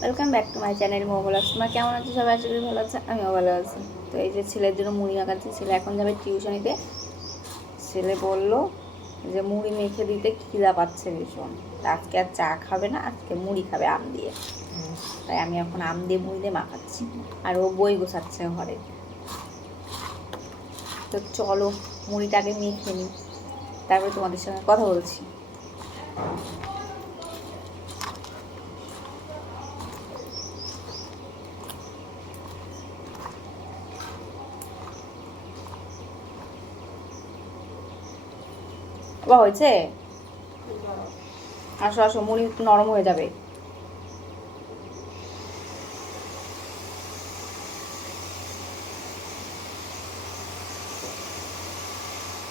Welcome back to my channel mobiles. তোমরা কেমন আছো? সবাই আশা করি ভালো আছে, আমিও ভালো আছি। তো এই যে ছেলের জন্য মুড়ি মাখাচ্ছি। ছেলে এখন যাবে টিউশনিতে। ছেলে বললো যে মুড়ি মেখে দিতে খিদা পাচ্ছে ভীষণ, আজকে আর চা খাবে না, আজকে মুড়ি খাবে আম দিয়ে। তাই আমি এখন আম দিয়ে মুড়ি দিয়ে মাখাচ্ছি, আর ও বই গোছাচ্ছে ঘরে। তো চলো মুড়িটাকে মেখে নিই, তারপরে তোমাদের সঙ্গে কথা বলছি। বা হয়েছে, আসো আসো, মুড়ি একটু নরম হয়ে যাবে।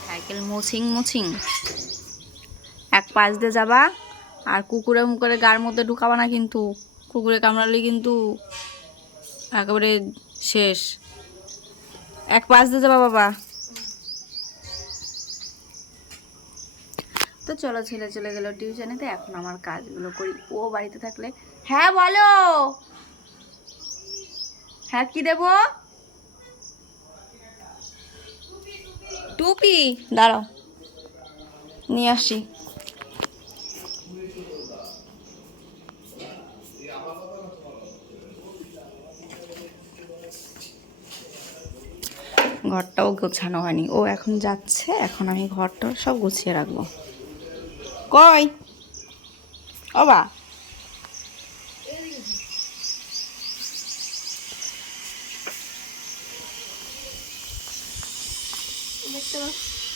সাইকেল মুছিং মুছিং এক পাশ দিয়ে যাবা, আর কুকুরে মুকুরে গার মধ্যে ঢুকাবা না কিন্তু। কুকুরে কামড়ালে কিন্তু একেবারে শেষ। এক পাশ দিয়ে যাবা বাবা। তো চলো, ছেলে চলে গেল টিউশনেতে, এখন আমার কাজগুলো করি। ও বাড়িতে থাকলে। হ্যাঁ বলো, হ্যাঁ কি দেবো? টুপি দাঁড়াও, নিয়ে আসি। ঘরটাও গোছানো হয়নি, ও এখন যাচ্ছে, এখন আমি ঘরটা সব গুছিয়ে রাখবো। কই ও বা,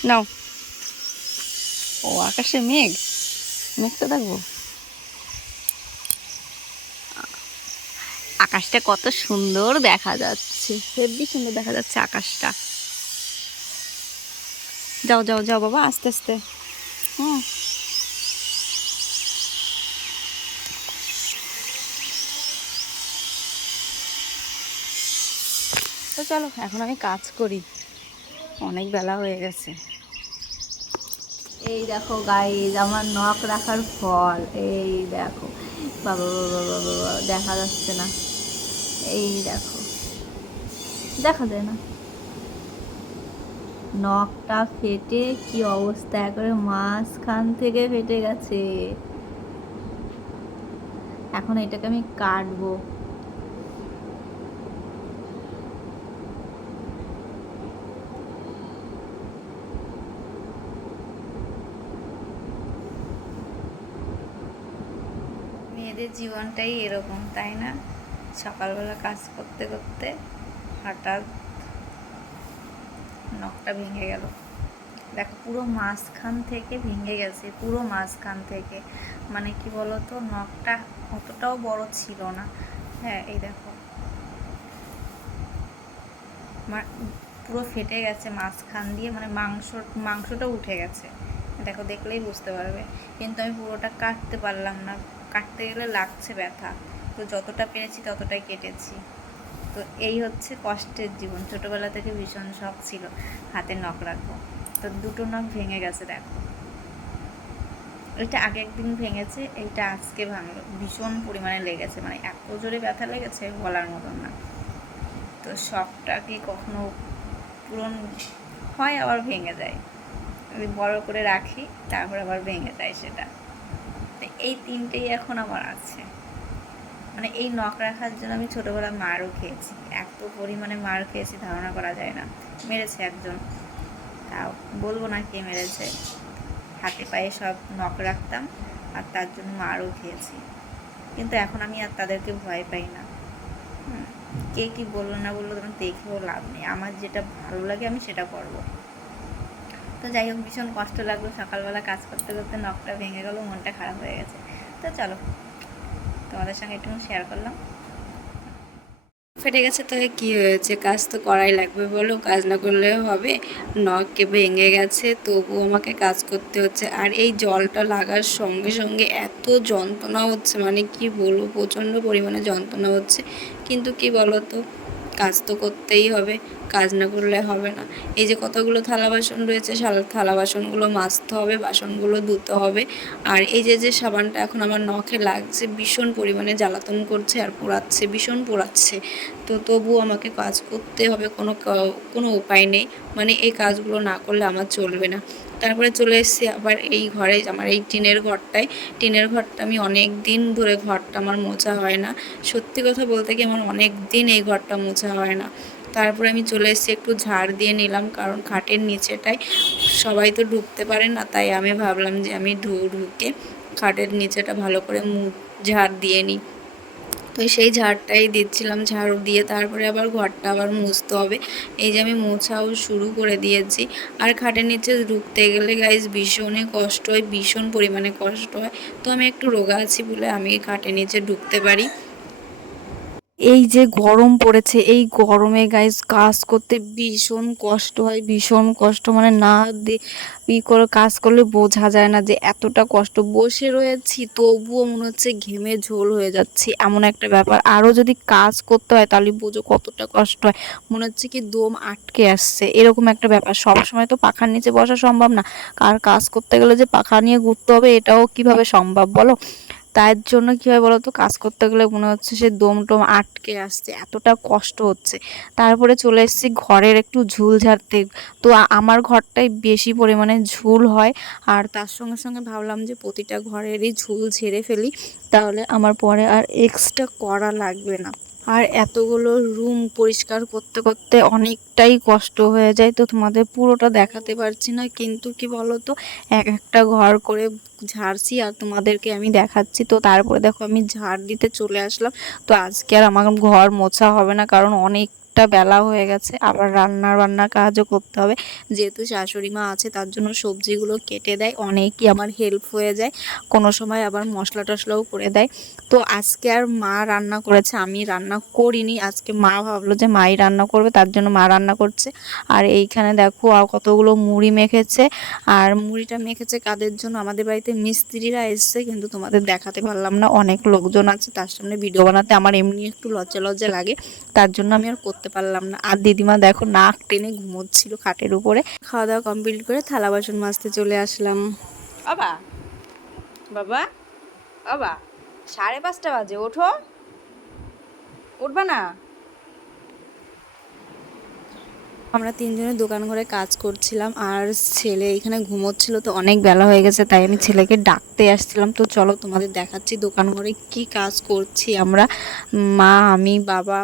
নাও। ও আকাশে মেঘ, মেঘটা দেখবো। আকাশটা কত সুন্দর দেখা যাচ্ছে, হেব্বি সুন্দর দেখা যাচ্ছে আকাশটা। যাও যাও যাও বাবা, আস্তে আস্তে। হুম। তো চলো এখন আমি কাজ করি, অনেক বেলা হয়ে গেছে। এই দেখো গাইজ, আমার নখ রাখার ফল। এই দেখো, বাবা বাবা বাবা বাবা, দেখা যাচ্ছে না। এই দেখো, দেখা যায় না। নখটা ফেটে কি অবস্থা, একবারে মাঝখান থেকে ফেটে গেছে। এখন এটাকে আমি কাটবো। মেয়েদের জীবনটাই এরকম, তাই না? সকালবেলা কাজ করতে করতে হঠাৎ নখটা ভেঙে গেল। দেখো পুরো মাঝখান থেকে ভেঙে গেছে, পুরো মাঝখান থেকে। মানে কি বলতো, নখটা অতটাও বড় ছিল না। হ্যাঁ এই দেখো, পুরো ফেটে গেছে মাঝখান দিয়ে, মানে মাংসটা উঠে গেছে। দেখো, দেখলেই বুঝতে পারবে। কিন্তু আমি পুরোটা কাটতে পারলাম না, কাটতে গেলে লাগছে ব্যথা। তো যতটা পেরেছি ততটাই কেটেছি। তো এই হচ্ছে কষ্টের জীবন। ছোটোবেলা থেকে ভীষণ শখ ছিল হাতে নখ রাখবো, তো দুটো নখ ভেঙে গেছে। দেখো, এটা আগে একদিন ভেঙেছে, এইটা আজকে ভাঙলো। ভীষণ পরিমাণে লেগেছে, মানে এত জোরে ব্যথা লেগেছে বলার মতন না। তো শখটা কি কখনো পূরণ হয়, আবার ভেঙে যায়। আমি বড় করে রাখি, তারপর আবার ভেঙে যায় সেটা। তো এই তিনটেই এখন আমার আছে। মানে এই নখ রাখার জন্য আমি ছোটোবেলা মারও খেয়েছি, এত পরিমাণে মার খেয়েছি ধারণা করা যায় না। মেরেছে একজন, তাও বলবো না কে মেরেছে। হাতে পায়ে সব নখ রাখতাম, আর তার জন্য মারও খেয়েছি। কিন্তু এখন আমি আর তাদেরকে ভয় পাই না। কে কী বললো না বললো, তোমার দেখেও লাভ নেই। আমার যেটা ভালো লাগে আমি সেটা করবো। তো যাই হোক, ভীষণ কষ্ট লাগলো। সকালবেলা কাজ করতে করতে নখটা ভেঙে গেল, মনটা খারাপ হয়ে গেছে। তো চলো, তোমাদের সঙ্গে একটু শেয়ার করলাম। ফেটে গেছে তো কি হয়েছে, কাজ তো করাই লাগবে, বলো? কাজ না করলেও হবে। নখকে ভেঙে গেছে, তবুও আমাকে কাজ করতে হচ্ছে। আর এই জলটা লাগার সঙ্গে সঙ্গে এত যন্ত্রণা হচ্ছে, মানে কি বলবো, প্রচণ্ড পরিমাণে যন্ত্রণা হচ্ছে। কিন্তু কি বলো তো, কাজ তো করতেই হবে, কাজ না করলে হবে না। এই যে কতগুলো থালা বাসন রয়েছে, থালা বাসনগুলো মাজতে হবে, বাসনগুলো ধুতে হবে। আর এই যে যে সাবানটা এখন আমার নখে লাগছে, ভীষণ পরিমাণে জ্বালাতন করছে আর পোড়াচ্ছে, ভীষণ পোড়াচ্ছে। তো তবুও আমাকে কাজ করতে হবে, কোনো উপায় নেই। মানে এই কাজগুলো না করলে আমার চলবে না। তারপরে চলে এসেছি আবার এই ঘরে, আমার এই টিনের ঘরটা আমি অনেক দিন ধরে, ঘরটা আমার মোছা হয় না। সত্যি কথা বলতে কি আমার অনেক দিন এই ঘরটা মোছা হয় না। তারপরে আমি চলে এসেছি, একটু ঝাড় দিয়ে নিলাম, কারণ খাটের নিচেটায় সবাই তো ঢুকতে পারে না, তাই আমি ভাবলাম যে আমি ঢুকে খাটের নিচেটা ভালো করে ঝাড় দিয়ে নিই। তো সেই ঝাড়টাই দিচ্ছিলাম, ঝাড়ু দিয়ে তারপরে আবার ঘরটা আবার মুছতে হবে। এই যে আমি মোছাও শুরু করে দিয়েছি। আর খাটের নিচে ঢুকতে গেলে গাইজ ভীষণই কষ্ট হয়, ভীষণ পরিমাণে কষ্ট হয়। তো আমি একটু রোগা আছি বলে আমি খাটের নিচে ঢুকতে পারি। এই যে গরম পড়েছে, এই গরমে গাইজ কাজ করতে ভীষণ কষ্ট হয়, ভীষণ কষ্ট, মানে না করে কাজ করলে বোঝা যায় না যে এতটা কষ্ট। বসে রয়েছি তবুও মনে হচ্ছে ঘেমে ঝোল হয়ে যাচ্ছি, এমন একটা ব্যাপার। আরও যদি কাজ করতে হয় তাহলে বোঝো কতটা কষ্ট হয়, মনে হচ্ছে কি দম আটকে আসছে, এরকম একটা ব্যাপার। সব সময় তো পাখার নিচে বসা সম্ভব না, আর কাজ করতে গেলে যে পাখা নিয়ে ঘুরতে হবে এটাও কিভাবে সম্ভব বলো। তার জন্য কী হয় বলো তো, কাজ করতে গেলে মনে হচ্ছে সে দম টম আটকে আসছে, এতটা কষ্ট হচ্ছে। তারপরে চলে এসেছি ঘরের একটু ঝুল ঝাড়তে। তো আমার ঘরটাই বেশি পরিমাণে ঝুল হয়, আর তার সঙ্গে সঙ্গে ভাবলাম যে প্রতিটা ঘরেরই ঝুল ঝেড়ে ফেলি, তাহলে আমার পরে আর এক্সট্রা করা লাগবে না। আর এতগুলো রুম পরিষ্কার করতে করতে অনেকটাই কষ্ট হয়ে যায়, তো তোমাদের পুরোটা দেখাতে পারছি না, কিন্তু কি বলো তো, এক একটা ঘর করে ঝাড়ছি আর তোমাদেরকে আমি দেখাচ্ছি। তো তারপরে দেখো আমি ঝাড় দিতে চলে আসলাম। তো আজকে আর আমার ঘর মোছা হবে না, কারণ অনেকটা বেলা হয়ে গেছে, আবার রান্নার কাজও করতে হবে। যেহেতু শাশুড়ি মা আছে তার জন্য সবজিগুলো কেটে দেয়, অনেকই আমার হেল্প হয়ে যায়, কোনো সময় আবার মশলা টশলাও করে দেয়। তো আজকে আর মা রান্না করেছে, আমি রান্না করিনি। আজকে মা ভাবলো যে মাই রান্না করবে, তার জন্য মা রান্না করছে। আর এইখানে দেখো আর কতগুলো মুড়ি মেখেছে। আর মুড়িটা মেখেছে কাদের জন্য, আমাদের বাড়িতে মিস্ত্রিরা এসছে, কিন্তু তোমাদের দেখাতে পারলাম না, অনেক লোকজন আছে, তার সামনে ভিডিও বানাতে আমার এমনি একটু লজ্জা লজ্জা লাগে, তার জন্য আমি আর করতে পারলাম না। আর দিদিমা দেখো নাক টেনে ঘুমোচ্ছিল খাটের উপরে। খাওয়া দাওয়া কমপ্লিট করে থালা বাসন মাজতে চলে আসলাম। বাবা, বাবা, বাবা, 5:30 বাজে, ওঠো, উঠবা না? আমরা তিনজনে দোকান ঘরে কাজ করছিলাম, আর ছেলে এখানে ঘুমোচ্ছিল, তো অনেক বেলা হয়ে গেছে তাই আমি ছেলেকে ডাকতে আসছিলাম। তো চলো তোমাদের দেখাচ্ছি দোকান ঘরে কি কাজ করছি আমরা, মা, আমি, বাবা।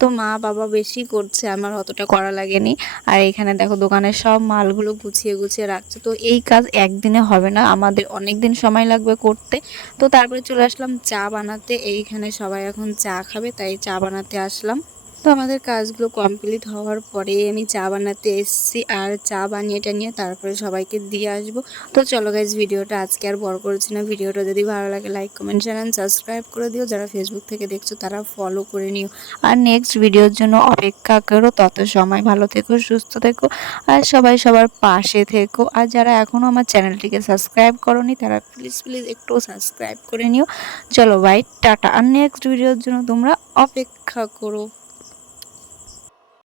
তো মা বাবা বেশি করছে, আমার অতটা করা লাগেনি। আর এখানে দেখো দোকানের সব মালগুলো গুছিয়ে গুছিয়ে রাখছে। তো এই কাজ একদিনে হবে না, আমাদের অনেক দিন সময় লাগবে করতে। তো তারপরে চলে আসলাম চা বানাতে, এইখানে সবাই এখন চা খাবে তাই চা বানাতে আসলাম। তো আমাদের কাজগুলো কমপ্লিট হওয়ার পরে আমি চা বানাতে এসেছি, আর চা বানিয়ে টানিয়ে তারপরে সবাইকে দিয়ে আসবো। তো চলো গাইজ, ভিডিওটা আজকে আর বড় করছি না। ভিডিওটা যদি ভালো লাগে like comment share and subscribe করে দিও, যারা ফেসবুক থেকে দেখছো তারা ফলো করে নিও। আর নেক্সট ভিডিওর জন্য অপেক্ষা করো, তত সময় ভালো থেকো, সুস্থ থেকো, আর সবাই সবার পাশে থেকো। আর যারা এখনও আমার চ্যানেলটিকে সাবস্ক্রাইব করোনি তারা প্লিজ প্লিজ একটু সাবস্ক্রাইব করে নিও। চলো বাই, টাটা। আর নেক্সট ভিডিওর জন্য তোমরা অপেক্ষা করো।